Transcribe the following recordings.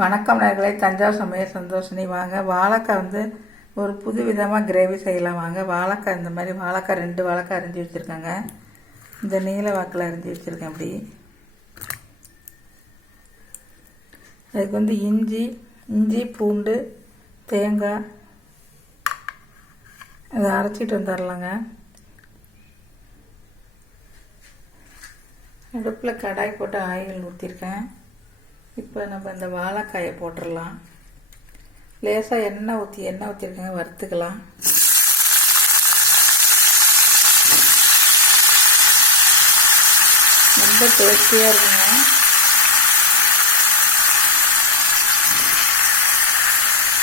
வணக்கம் நேயர்களே, தஞ்சாவூர் சமையல் சந்தோஷினி. வாங்க, வாழைக்காய் ஒரு புது விதமாக கிரேவி செய்யலாம். வாங்க, வாழைக்காய் இந்த மாதிரி வாழைக்காய் 2 வாழைக்காய் அரிஞ்சு வச்சுருக்காங்க. இந்த நீல வாக்கில் அரிஞ்சு வச்சுருக்கேன். அப்படி அதுக்கு இஞ்சி பூண்டு தேங்காய் அதை அரைச்சிட்டு வந்துடலாங்க. அடுப்பில் கடாய் போட்டு ஆயில் ஊற்றிருக்கேன். இப்போ நம்ம இந்த வாழைக்காயை போட்டுடலாம். லேசாக எண்ணெய் ஊற்றிருக்கேங்க, வறுத்துக்கலாம். ரொம்ப டேஸ்டியாக இருக்குங்க.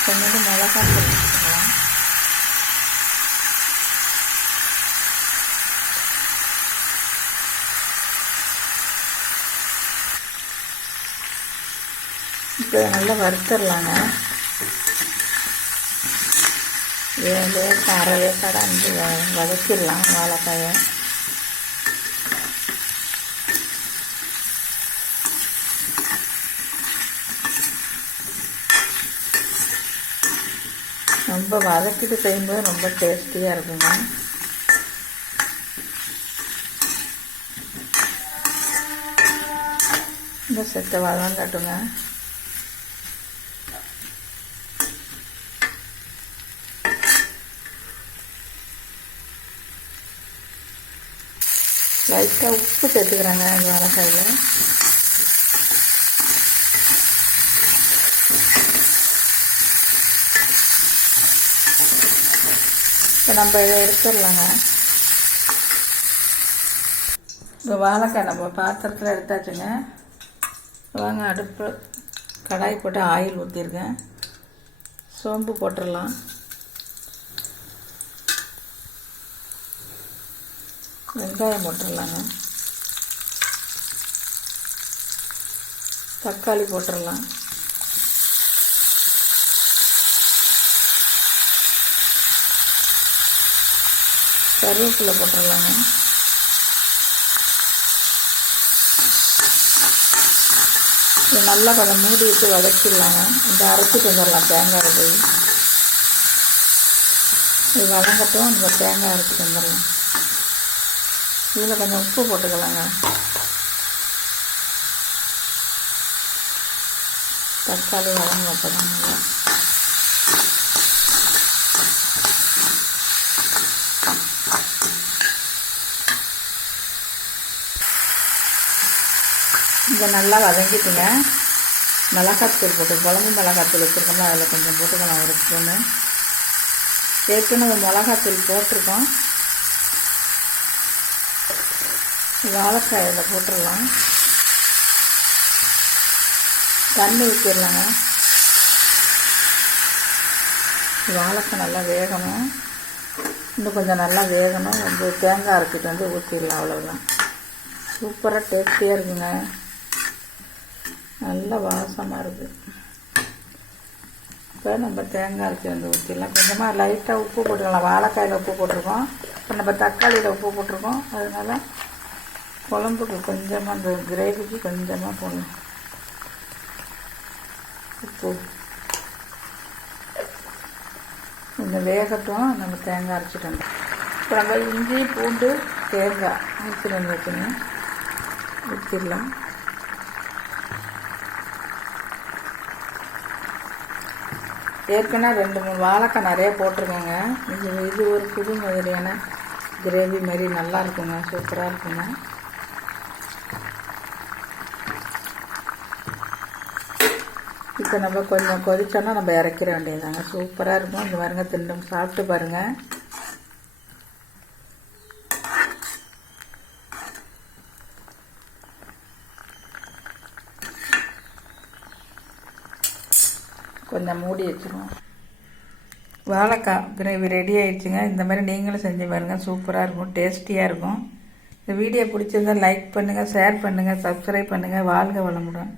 கொஞ்சம் மிளகாய் போட்டுக்கலாம். இப்போ நல்லா வறுத்துடலாங்க. லேசாக அரை வேக்காடை வதக்கிடலாம் வாழைக்காயை. ரொம்ப வதக்கிட்டு செய்யும்போது ரொம்ப டேஸ்டியாக இருக்குங்க. இந்த செட்டை வதங்கட்டுங்க. லைட்டாக உப்பு சேர்த்துக்கிறாங்க அந்த வாழைக்காயில். இப்போ நம்ம இதை எடுத்துடலாங்க. இப்போ வாழைக்காய் நம்ம பாத்திரத்தில் எடுத்தாச்சுங்க. வாங்க, அடுப்பு கடாய் போட்டு ஆயில் ஊற்றிருக்கேன். சோம்பு போட்டுடலாம். வெங்காயம் போட்டுடலாங்க. தக்காளி போட்டுடலாம். கருவேப்பிலை போட்டுடலாங்க. இது நல்லா கொஞ்சம் மூடி விட்டு வதக்கிடலாங்க. இந்த அரைச்சிட்டு வந்துடலாம் தேங்காய் போய். இது வதங்கட்டும், நம்ம தேங்காய் அரைச்சிட்டு வந்துடலாம். இதில் கொஞ்சம் உப்பு போட்டுக்கலாங்க. தக்காளி வதங்க வைப்பதான் நல்லா. இதை நல்லா வதங்கிட்டுங்க. மிளகாத்தூள் போட்டு குழம்பு மிளகாத்தூள் வச்சுருக்கோம்னா அதில் கொஞ்சம் போட்டுக்கலாம், ஒரு ஸ்பூனு. ஏற்கனவே மிளகாத்தூள் போட்டிருக்கோம். வாழைக்காயில் போட்டுடலாம். தண்ணி ஊற்றிடலாங்க. வாழைக்காய் நல்லா வேகணும். இன்னும் கொஞ்சம் நல்லா வேகணும். தேங்காய் அரைச்சிட்டு ஊற்றிடலாம். அவ்வளோதான். சூப்பராக டேஸ்டியாக இருக்குங்க. நல்ல வாசமாக இருக்குது. இப்போ நம்ம தேங்காய் அரைச்சி ஊற்றிடலாம். கொஞ்சமாக லைட்டாக உப்பு போட்டுக்கலாம். வாழைக்காயில் உப்பு போட்டிருக்கோம். இப்போ நம்ம தக்காளியில் உப்பு போட்டிருக்கோம். அதனால குழம்புக்கு கொஞ்சமாக, அந்த கிரேவிக்கு கொஞ்சமாக போடணும் உப்பு. கொஞ்சம் வேகட்டும். நம்ம தேங்காய் அரைச்சிட்டு வந்தோம். இப்போ நம்ம இஞ்சி பூண்டு தேங்காய் அரைச்சிட்டு வச்சுங்க, ஊற்றிடலாம். ஏற்கனவே 2-3 வாழைக்காய் நிறைய போட்டிருக்கேங்க. இது ஒரு புது மாதிரியான கிரேவி மாதிரி நல்லா இருக்குங்க. சூப்பராக இருக்குங்க. இப்போ நம்ம கொஞ்சம் கொதிச்சோன்னா நம்ம இறக்கிற வேண்டியதாங்க. சூப்பராக இருக்கும். இந்த பாருங்க, திண்டும் சாப்பிட்டு பாருங்கள். கொஞ்சம் மூடி வச்சுருவோம். வாழைக்காய் கிரேவி ரெடி ஆகிடுச்சுங்க. இந்த மாதிரி நீங்களும் செஞ்சு பாருங்கள். சூப்பராக இருக்கும், டேஸ்டியாக இருக்கும். இந்த வீடியோ பிடிச்சிருந்தால் லைக் பண்ணுங்கள், ஷேர் பண்ணுங்கள், சப்ஸ்கிரைப் பண்ணுங்கள். வாழ்க வளமுடன்.